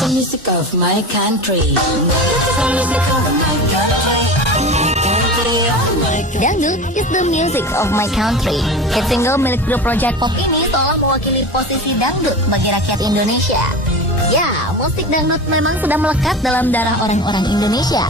the music of my country. It's the music of my country. My country, oh my country. Dangdut is the music of my country. Hit single milik grup Project Pop ini seolah mewakili posisi dangdut bagi rakyat Indonesia. Ya, musik dangdut memang sudah melekat dalam darah orang-orang Indonesia.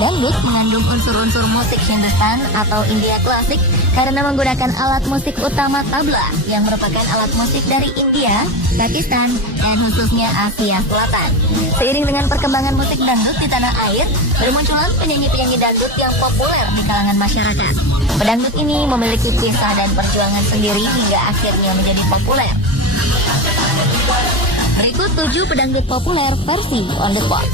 Dangdut mengandung unsur-unsur musik Hindustan atau India klasik karena menggunakan alat musik utama tabla yang merupakan alat musik dari India, Pakistan, dan khususnya Asia Selatan. Seiring dengan perkembangan musik dangdut di tanah air, bermunculan penyanyi-penyanyi dangdut yang populer di kalangan masyarakat. Pedangdut ini memiliki kisah dan perjuangan sendiri hingga akhirnya menjadi populer. Berikut 7 pedangdut populer versi On The Spot.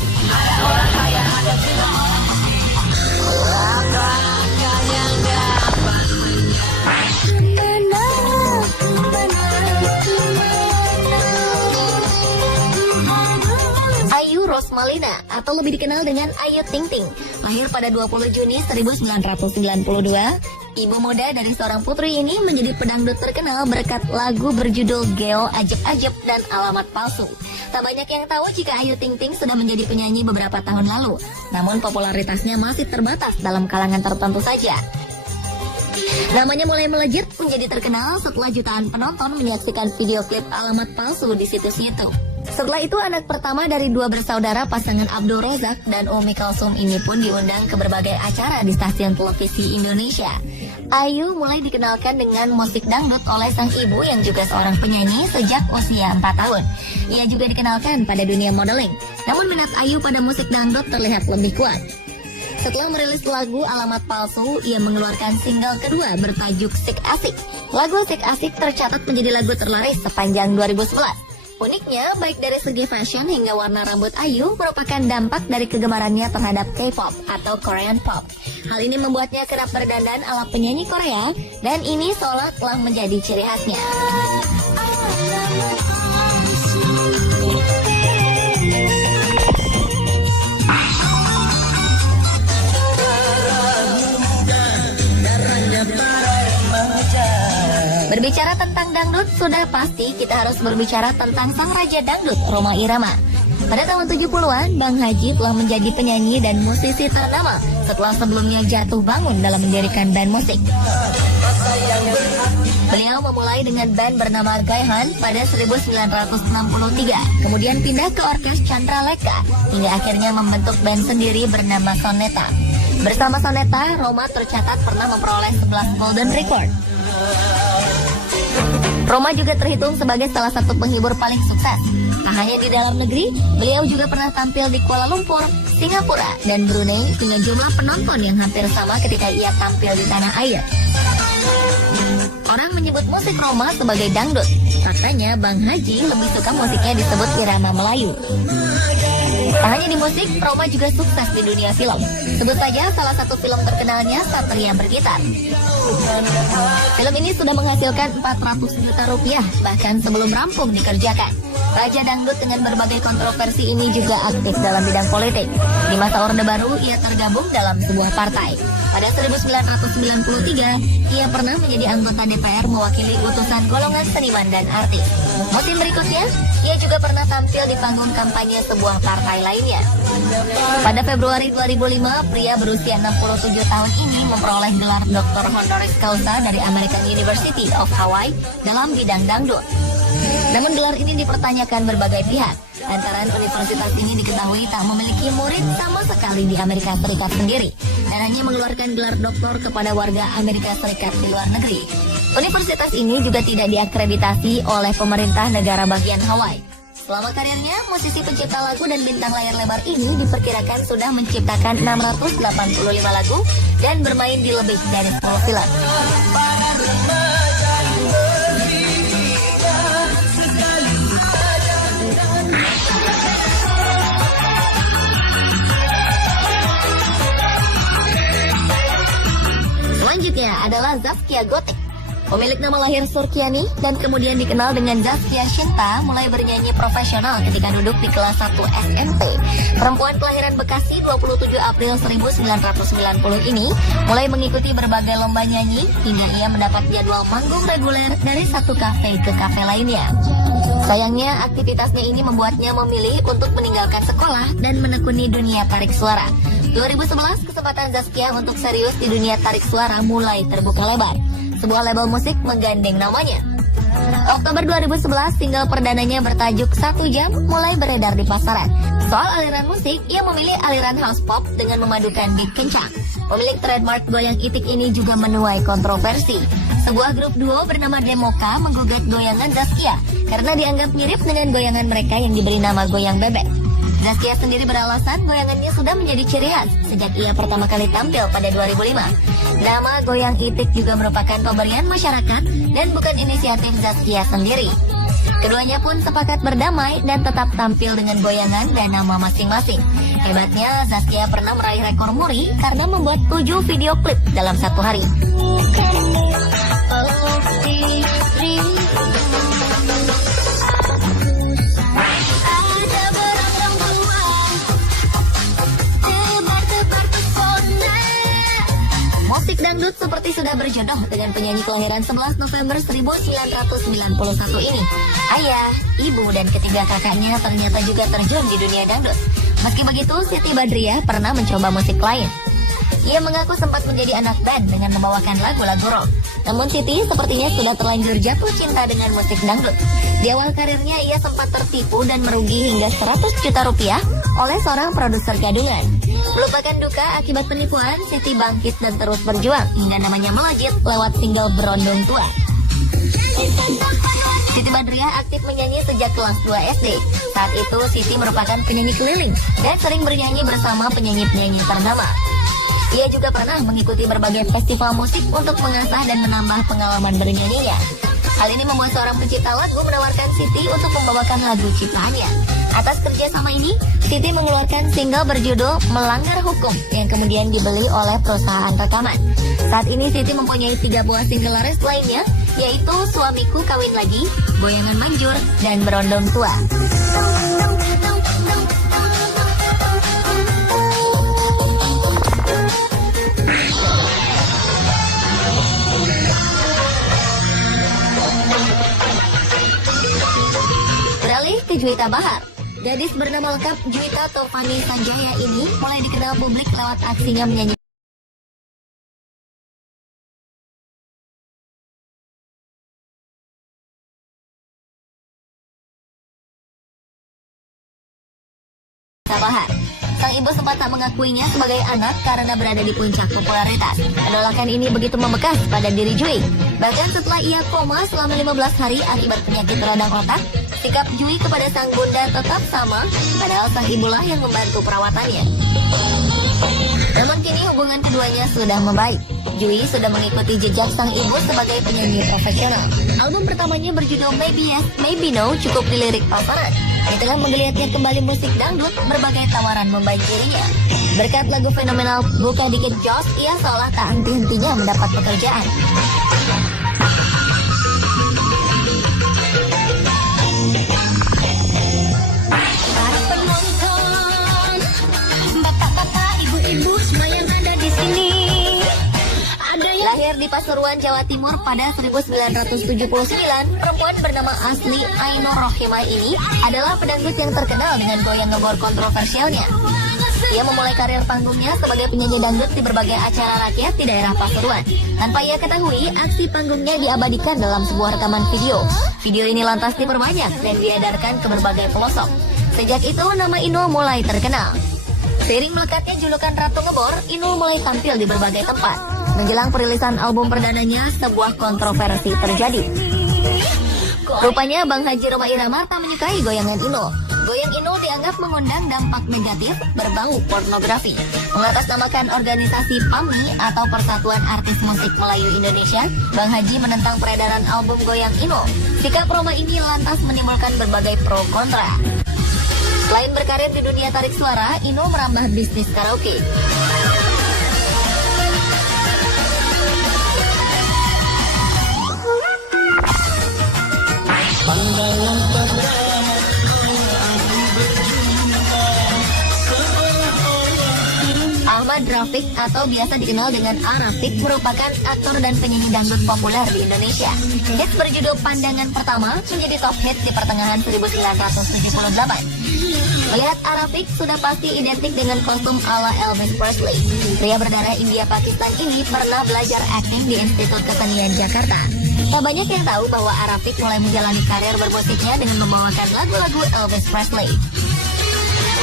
Ayu Rosmalina atau lebih dikenal dengan Ayu Ting Ting, lahir pada 20 Juni 1992. Ibu muda dari seorang putri ini menjadi pedangdut terkenal berkat lagu berjudul Geo Ajeb-Ajeb dan Alamat Palsu. Tak banyak yang tahu jika Ayu Ting Ting sudah menjadi penyanyi beberapa tahun lalu, namun popularitasnya masih terbatas dalam kalangan tertentu saja. Namanya mulai melejit menjadi terkenal setelah jutaan penonton menyaksikan video klip Alamat Palsu di situs YouTube. Setelah itu anak pertama dari 2 bersaudara pasangan Abdul Razak dan Umi Kalsum ini pun diundang ke berbagai acara di stasiun televisi Indonesia. Ayu mulai dikenalkan dengan musik dangdut oleh sang ibu yang juga seorang penyanyi sejak usia 4 tahun. Ia juga dikenalkan pada dunia modeling. Namun minat Ayu pada musik dangdut terlihat lebih kuat. Setelah merilis lagu Alamat Palsu, ia mengeluarkan single kedua bertajuk Sik Asik. Lagu Sik Asik tercatat menjadi lagu terlaris sepanjang 2011. Uniknya, baik dari segi fashion hingga warna rambut Ayu merupakan dampak dari kegemarannya terhadap K-pop atau Korean pop. Hal ini membuatnya kerap berdandan ala penyanyi Korea dan ini seolah telah menjadi ciri khasnya. Berbicara tentang dangdut, sudah pasti kita harus berbicara tentang sang raja dangdut, Rhoma Irama. Pada tahun 70-an, Bang Haji telah menjadi penyanyi dan musisi ternama setelah sebelumnya jatuh bangun dalam mendirikan band musik. Beliau memulai dengan band bernama Gaihan pada 1963, kemudian pindah ke Orkes Chandra Lekha, hingga akhirnya membentuk band sendiri bernama Soneta. Bersama Soneta, Rhoma tercatat pernah memperoleh 11 Golden Record. Rhoma juga terhitung sebagai salah satu penghibur paling sukses. Tak hanya di dalam negeri, beliau juga pernah tampil di Kuala Lumpur, Singapura, dan Brunei dengan jumlah penonton yang hampir sama ketika ia tampil di tanah air. Orang menyebut musik Rhoma sebagai dangdut. Faktanya, Bang Haji lebih suka musiknya disebut irama Melayu. Tak hanya di musik, Rhoma juga sukses di dunia film. Sebut saja salah satu film terkenalnya, Satria Bergitar. Film ini sudah menghasilkan 400 juta rupiah, bahkan sebelum rampung dikerjakan. Raja dangdut dengan berbagai kontroversi ini juga aktif dalam bidang politik. Di masa Orde Baru, ia tergabung dalam sebuah partai. Pada 1993, ia pernah menjadi anggota DPR mewakili utusan golongan seniman dan artis. Musim berikutnya, ia juga pernah tampil di panggung kampanye sebuah partai lainnya. Pada Februari 2005, pria berusia 67 tahun ini memperoleh gelar Dr. Honoris Causa dari American University of Hawaii dalam bidang dangdut. Namun gelar ini dipertanyakan berbagai pihak. Lantaran universitas ini diketahui tak memiliki murid sama sekali di Amerika Serikat sendiri dan hanya mengeluarkan gelar doktor kepada warga Amerika Serikat di luar negeri. Universitas ini juga tidak diakreditasi oleh pemerintah negara bagian Hawaii. Selama karirnya, musisi pencipta lagu dan bintang layar lebar ini diperkirakan sudah menciptakan 685 lagu dan bermain di lebih dari 10 film. Selanjutnya adalah Zaskia Gotik. Pemilik nama lahir Surkiani dan kemudian dikenal dengan Zaskia Shinta mulai bernyanyi profesional ketika duduk di kelas 1 SMP. Perempuan kelahiran Bekasi 27 April 1990 ini mulai mengikuti berbagai lomba nyanyi hingga ia mendapat jadwal panggung reguler dari satu kafe ke kafe lainnya. Sayangnya, aktivitasnya ini membuatnya memilih untuk meninggalkan sekolah dan menekuni dunia tarik suara. 2011, kesempatan Zaskia untuk serius di dunia tarik suara mulai terbuka lebar. Sebuah label musik menggandeng namanya. Oktober 2011, single perdananya bertajuk 1 Jam mulai beredar di pasaran. Soal aliran musik, ia memilih aliran house pop dengan memadukan beat kencang. Pemilik trademark goyang itik ini juga menuai kontroversi. Sebuah grup duo bernama Demoka menggugat goyangan Zaskia karena dianggap mirip dengan goyangan mereka yang diberi nama goyang bebek. Zaskia sendiri beralasan goyangannya sudah menjadi ciri khas sejak ia pertama kali tampil pada 2005. Nama goyang itik juga merupakan pemberian masyarakat dan bukan inisiatif Zaskia sendiri. Keduanya pun sepakat berdamai dan tetap tampil dengan goyangan dan nama masing-masing. Hebatnya, Zaskia pernah meraih rekor muri karena membuat 7 video klip dalam satu hari. Musik dangdut seperti sudah berjodoh dengan penyanyi kelahiran 11 November 1991 ini. Ayah, ibu, dan ketiga kakaknya ternyata juga terjun di dunia dangdut. Meski begitu, Siti Badriah pernah mencoba musik lain. Ia mengaku sempat menjadi anak band dengan membawakan lagu-lagu rock. Namun Siti sepertinya sudah terlanjur jatuh cinta dengan musik dangdut. Di awal karirnya ia sempat tertipu dan merugi hingga 100 juta rupiah oleh seorang produser gadungan. Melupakan duka akibat penipuan, Siti bangkit dan terus berjuang hingga namanya melejit lewat single Berondong Tua. Siti Badriah aktif menyanyi sejak kelas 2 SD. Saat itu Siti merupakan penyanyi keliling dan sering bernyanyi bersama penyanyi-penyanyi ternama. Ia juga pernah mengikuti berbagai festival musik untuk mengasah dan menambah pengalaman bernyanyinya. Hal ini membuat seorang pencipta lagu menawarkan Siti untuk membawakan lagu ciptaannya. Atas kerjasama ini, Siti mengeluarkan single berjudul Melanggar Hukum yang kemudian dibeli oleh perusahaan rekaman. Saat ini Siti mempunyai 3 buah single laris lainnya, yaitu Suamiku Kawin Lagi, Goyangan Manjur, dan Berondong Tua. Beralih ke Juwita Bahar. Gadis bernama lengkap Juwita Taufani Sanjaya ini mulai dikenal publik lewat aksinya menyanyi Bahar. Sang ibu sempat tak mengakuinya sebagai anak karena berada di puncak popularitas. Penolakan ini begitu membekas pada diri Jui. Bahkan setelah ia koma selama 15 hari akibat penyakit radang otak, sikap Jui kepada sang bunda tetap sama, padahal sang ibulah yang membantu perawatannya. Namun kini hubungan keduanya sudah membaik. Jui sudah mengikuti jejak sang ibu sebagai penyanyi profesional. Album pertamanya berjudul Maybe Yes, Maybe No cukup dilirik pasaran. Di tengah menggeliatnya kembali musik dangdut, berbagai tawaran membanjirinya. Berkat lagu fenomenal Buka Dikit Jos, ia seolah tak henti-hentinya mendapat pekerjaan. Para penonton, bapak-bapak, ibu-ibu, semua yang ada di sini. Lahir di Pasuruan, Jawa Timur pada 1979, perempuan bernama Asli Ainur Rohimah ini adalah pedangdut yang terkenal dengan goyang ngebor kontroversialnya. Ia memulai karir panggungnya sebagai penyanyi dangdut di berbagai acara rakyat di daerah Pasuruan. Tanpa ia ketahui, aksi panggungnya diabadikan dalam sebuah rekaman video. Video ini lantas diperbanyak dan diedarkan ke berbagai pelosok. Sejak itu, nama Inul mulai terkenal. Seiring melekatnya julukan Ratu Ngebor, Inul mulai tampil di berbagai tempat. Menjelang perilisan album perdananya, sebuah kontroversi terjadi. Rupanya Bang Haji Rhoma Irama tak menyukai goyangan Inul. Goyang Inul dianggap mengundang dampak negatif berbau pornografi. Mengatasnamakan organisasi PAMI atau Persatuan Artis Musik Melayu Indonesia, Bang Haji menentang peredaran album goyang Inul. Sikap Rhoma ini lantas menimbulkan berbagai pro kontra. Selain berkarir di dunia tarik suara, Inul merambah bisnis karaoke. Fuad Rafiq atau biasa dikenal dengan A. Rafiq merupakan aktor dan penyanyi dangdut populer di Indonesia. Hits berjudul Pandangan Pertama menjadi top hits di pertengahan 1978. Melihat A. Rafiq sudah pasti identik dengan kostum ala Elvis Presley. Pria berdarah India Pakistan ini pernah belajar akting di Institut Kesenian Jakarta. Tak banyak yang tahu bahwa A. Rafiq mulai menjalani karir bermusiknya dengan membawakan lagu-lagu Elvis Presley.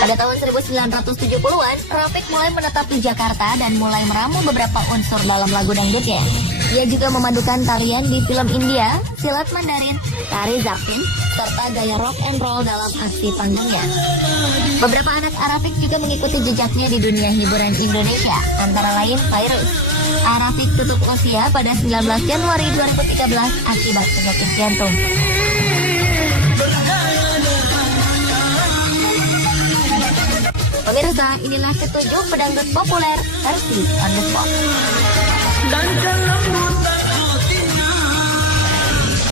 Pada tahun 1970-an, Rafiq mulai menetap di Jakarta dan mulai meramu beberapa unsur dalam lagu dangdutnya. Ia juga memandukan tarian di film India, silat Mandarin, tari Zapin, serta gaya rock and roll dalam aksi panggungnya. Beberapa anak Rafiq juga mengikuti jejaknya di dunia hiburan Indonesia, antara lain Fairuz. Rafiq tutup usia pada 19 Januari 2013 akibat penyakit jantung. Pemirsa, inilah ketujuh pedangdut populer versi on the spot.